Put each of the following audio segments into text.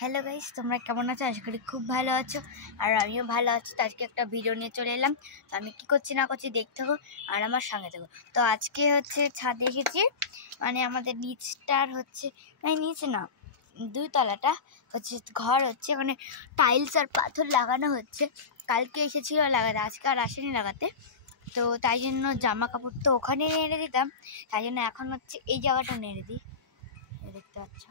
Hello guys, তোমরা কেমন আছো? আশা করি খুব ভালো আছো। আর আমিও ভালো আছি। তো আজকে একটা ভিডিও নিয়ে চলে এলাম। তো আমি কী করছি না করছি দেখতে থাকো আর আমার সঙ্গে থাকো। তো আজকে হচ্ছে ছাদে এসেছি, মানে আমাদের নিচটার হচ্ছে নিচে না, 2 তলাটা হচ্ছে ঘর হচ্ছে, মানে টাইলস আর পাথর লাগানো হচ্ছে। কালকে এসেছিলো লাগাতে, আজকে আর আসেনি লাগাতে। তো তাই জন্য জামা কাপড় তো ওখানে নেড়ে দিতাম, তাই জন্য এখন হচ্ছে এই জায়গাটা নেড়ে দিই। দেখতে পাচ্ছ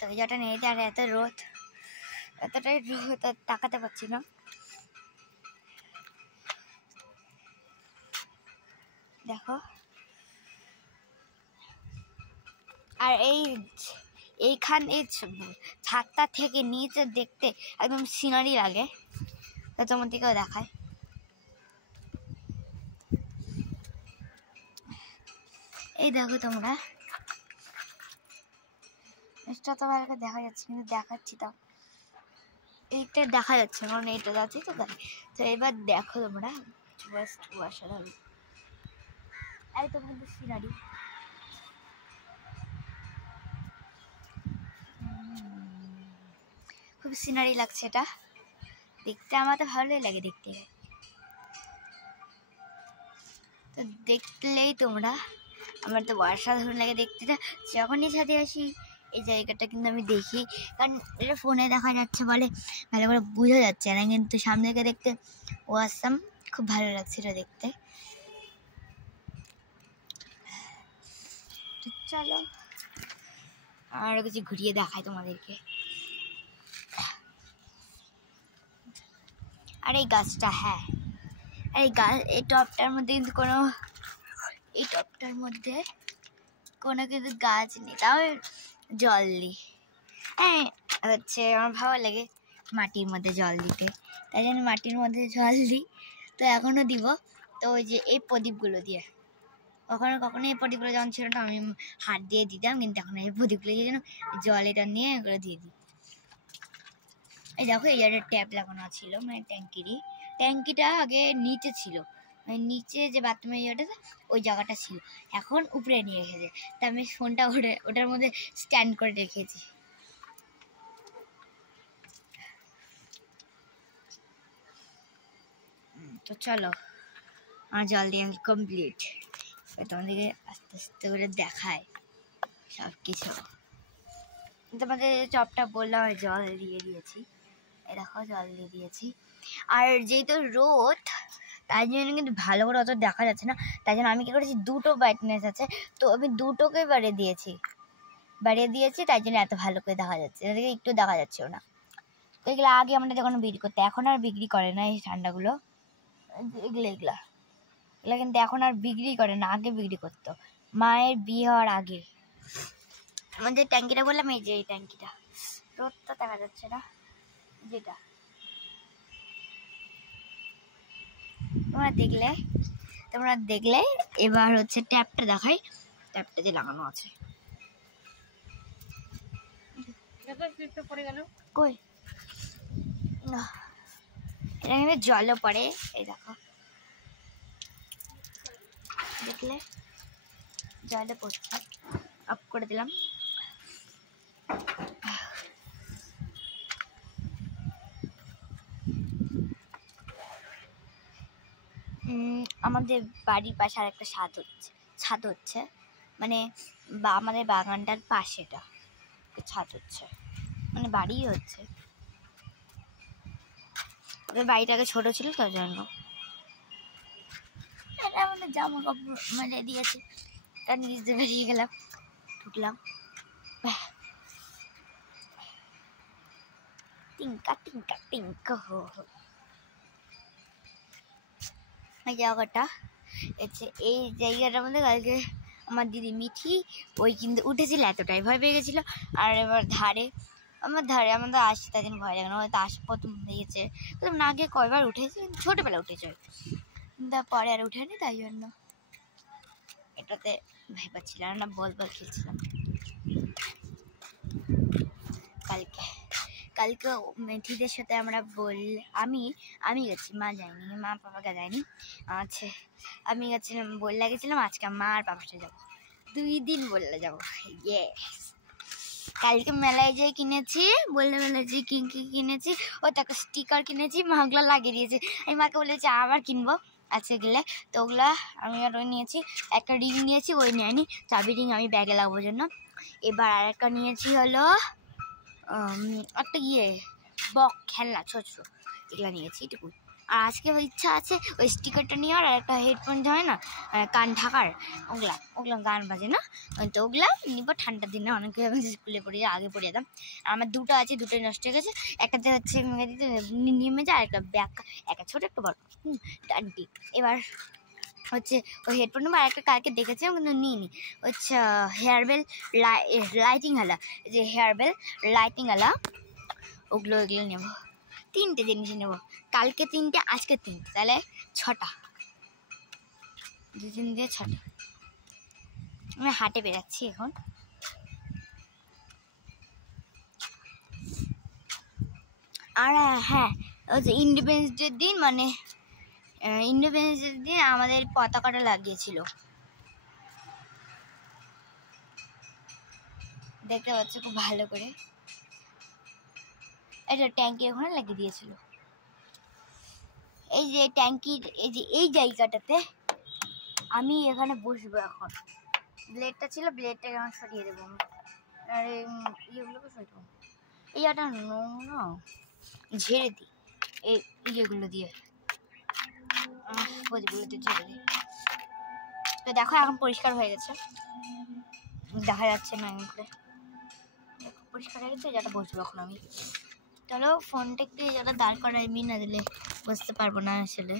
তো এই জায়গাটা নেড়ে দিই। আর এত রোদ, এতটাই রোদ আর তাকাতে পারছি না। দেখো, আর এইখান এই ছাদটা থেকে নিচে দেখতে একদম সিনারি লাগে। তো তোমার দিকেও দেখায়। এই দেখো তোমরা, এটা তো ভালো করে দেখা যাচ্ছে, কিন্তু দেখাচ্ছি তো এইটা দেখা যাচ্ছে, কারণ এইটা যাচ্ছে তো গাড়ি। তো এবার দেখো তোমরা, জাস্ট অসাধারণ একদম কিন্তু সিনারি। খুব সিনারি লাগছে এটা দেখতে, আমার তো ভালোই লাগে দেখতে। তো দেখলেই তোমরা, আমার তো অসাধারণ লাগে দেখতে। যখনই ছাদে আসি এই জায়গাটা কিন্তু আমি দেখি, কারণ এটা ফোনে দেখা যাচ্ছে বলে ভালো করে বোঝা যাচ্ছে না, কিন্তু সামনে থেকে দেখতে ওয়াসাম, খুব ভালো লাগছে এটা দেখতে। চলো আর কিছু ঘুরিয়ে দেখাই তোমাদেরকে। আর এই গাছটা, হ্যাঁ, আর এই টবটার মধ্যে কিন্তু কোনো কিন্তু গাছ নেই, তাও জল দিই। হ্যাঁ হচ্ছে আমার ভালো লাগে মাটির মধ্যে জল দিতে, তাই জন্য মাটির মধ্যে জল দিই। তো এখনও দিব। তো ওই যে এই প্রদীপগুলো দিয়ে, কখনো এই প্রদীপগুলো যখন ছিল না আমি হাত দিয়ে দিতাম, কিন্তু এখন এই প্রদীপগুলো দিয়ে যেন জল এটা নিয়ে এগুলো দিয়ে দিই। এই দেখো, এই জায়গাটা ট্যাপ লাগানো ছিল, মানে ট্যাঙ্কিটা আগে নিচে ছিল, মানে নিচে যে বাথরুমের জায়গাটা ওই জায়গাটা ছিল, এখন উপরে নিয়ে রেখেছে। তা আমি ফোনটা ওটার মধ্যে স্ট্যান্ড করে রেখেছি। তো চলো, আমার জল দিয়ে কমপ্লিট। তোমাদেরকে আস্তে আস্তে করে দেখায় সব কিছু। তোমাদের চপটা বললাম জল দিয়ে দিয়েছি, এই দেখো জল দিয়ে দিয়েছি। আর যেহেতু রোদ, তাই জন্য কিন্তু ভালো করে অত দেখা যাচ্ছে না, তাই জন্য আমি কী করেছি, 2টো ব্রাইটনেস আছে, তো আমি 2টোকে বাড়িয়ে দিয়েছি, তাই জন্য এত ভালো করে দেখা যাচ্ছে, এদিকে একটু দেখা যাচ্ছেও না। তো এগুলো আগে আমাদের যখন বিক্রি করতে, এখন আর বিক্রি করে না এই ঠান্ডাগুলো, এগুলা কিন্তু এখন আর বিক্রি করে না, আগে বিক্রি করতো মায়ের বিয়ে হওয়ার আগে। আমাদের ট্যাঙ্কিটা বললাম, এই যে এই ট্যাঙ্কিটা, রোদটা দেখা যাচ্ছে না, যেটা তোমরা দেখলে এবার হচ্ছে ট্যাপটা দেখাই, ট্যাপটা যে লাগানো আছে। কই না, এটা কিন্তু জলও পড়ে, এই দেখো, দেখলে জলে পড়ছে। অফ করে দিলাম। আমাদের বাড়ির পাশে আর একটা ছাদ হচ্ছে, মানে আমাদের বাগানটার পাশেটা ছাদ হচ্ছে, মানে বাড়ি হচ্ছে। ওদের বাড়িটাকে ছোট ছিল, তার জন্য আমাদের জামা কাপড় মানে দিয়েছে, তার নিচ দিয়ে বেরিয়ে গেলাম, ঢুকলাম। টিঙ্কা টিঙ্কা টিঙ্কা হো হো। এই জায়গাটা হচ্ছে, এই জায়গাটার মধ্যে কালকে আমার দিদি মিঠি ওই কিন্তু উঠেছিল, এতটাই ভয় পেয়ে গেছিলো। আর এবার আমাদের আসছে, তাই জন্য ভয় লাগে না, হয়তো আসে প্রথম দিয়েছে, না আগে কয়বার উঠেছে, ছোটোবেলা উঠেছে, পরে আর উঠেনি, তাই জন্য এটাতে ভয় পাচ্ছিলাম না, বল খেলছিলাম। কালকে মেথিদের সাথে আমরা আমি গেছি, মা যায়নি, মা পাপাকে যায়নি, আচ্ছা আমি গেছিলাম, গেছিলাম আজকে মা আর পাপার সাথে যাবো, 2 দিন বললে যাবো। ইয়েস, কালকে মেলায় যেয়ে কিনেছি, বললে মেলায় যে কিনেছি, ও তাকে স্টিকার কিনেছি, মা ওগুলো লাগিয়ে দিয়েছে। আমি মাকে বলেছি আবার কিনবো আছে গেলে, তো ওগুলা আমি আর ওই নিয়েছি। একটা রিং নিয়েছি, ওই নেয়নি, চাবি রিং আমি ব্যাগে লাগাবো জন্য। এবার আর একটা নিয়েছি হলো একটা বক খেলনা ছোট ছোট, এগুলো নিয়েছি এটুকু। আর আজকে ইচ্ছা আছে ওই স্টিকারটা নেওয়ার, আর একটা হেডফোন হয় না কান ঢাকার, ওগুলা গান বাজে না, তো ওগুলা নিব ঠান্ডার দিনে। অনেকে স্কুলে পড়ে আগে পড়ে যেতাম। আমার দুটো আছে, দুটোই নষ্ট হয়ে গেছে। একটাতে হচ্ছে নেমে যায়, আর একটা ব্যাগ, একটা ছোটো একটা বড় ডান্টি। এবার হচ্ছে ওই হেডফোন নেবো। আর একটা কালকে দেখেছিলাম কিন্তু নিইনি, হচ্ছে হেয়ারবেল লাইটিংওয়ালা, যে হেয়ারবেল লাইটিংওয়ালা, ওগুলো নেবো। 3টে জিনিস নেবো, কালকে 3টে, আজকে 3টে, তাহলে 6টা, 2 3 দিয়ে 6টা। আমি হাটে বেরাচ্ছি এখন। আর হ্যাঁ, হচ্ছে ইন্ডিপেন্ডেন্স ডের দিন, মানে ইন্ডিপেন্ডেন্স ডের দিন আমাদের পতাকাটা লাগিয়েছিল, দেখতে পাচ্ছ খুব ভালো করে। এটা ট্যাঙ্কি ওখানে লাগিয়ে দিয়েছিল। এই যে ট্যাঙ্কির এই জায়গাটাতে আমি এখানে বসবো এখন। ব্লেডটা ছিল, ব্লেডটাকে এখন সরিয়ে দেবো আমি। আর ইয়েগুলোকে সরিয়ে দেবো। এই একটা নোংরা ঝেড়ে দিই, এই ইয়েগুলো দিয়ে, পোজগুলোতে ঝেড়ে দিই। তো দেখো এখন পরিষ্কার হয়ে গেছে, দেখা যাচ্ছে না এমন করে, পরিষ্কার হয়ে গেছে। যেটা বসবো এখন আমি। চলো ফোনটা একটু এই জায়গাটা দাঁড় করাই, না দিলে বসতে পারবো না আসলে।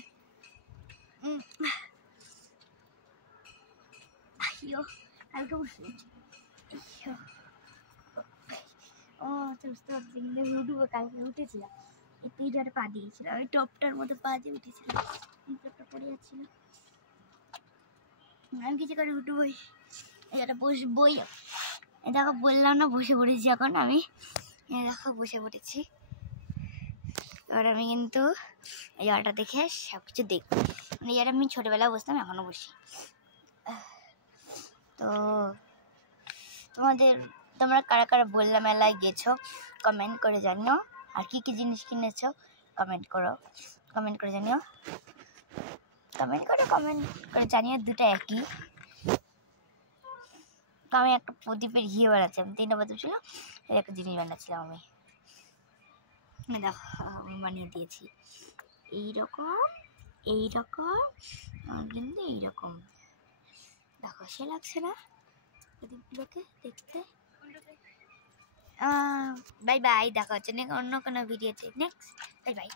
কালকে বসবো, ও বুঝতে পারছি, কিন্তু উঠবো। কালকে উঠেছিলাম, এই জায়গাটা পা দিয়েছিলাম, ওই টপটার মধ্যে পা দিয়ে উঠেছিলাম, টপটা পড়ে যাচ্ছিল। আমি কিছু করে উঠবোই, এই জায়গাটা বসবোই। দেখো বললাম না বসে পড়েছি এখন আমি, দেখো বসে পড়েছি। এবার আমি কিন্তু এই জায়গাটা দেখে সব কিছু দেখবো। এই জায়গাটা আমি ছোটোবেলায় বসতাম, এখনও বসি। তো তোমরা কারা কারা বললা মেলায় গেছো কমেন্ট করে জানিও। আর কি কি জিনিস কিনেছো কমেন্ট করে জানিও। কমেন্ট করে জানিও, দুটো একই। তো আমি একটা প্রদীপের বানাচ্ছিলাম, 3টা প্রদীপ ছিল, একটা জিনিস বানাচ্ছিলাম আমি। দেখো আমি বানিয়ে দিয়েছি এইরকম কিন্তু এইরকম। দেখো সে লাগছে না প্রদীপগুলোকে দেখতে। বাই বাই, দেখা হচ্ছে অন্য কোনো ভিডিওতে নেক্সট। Bye bye.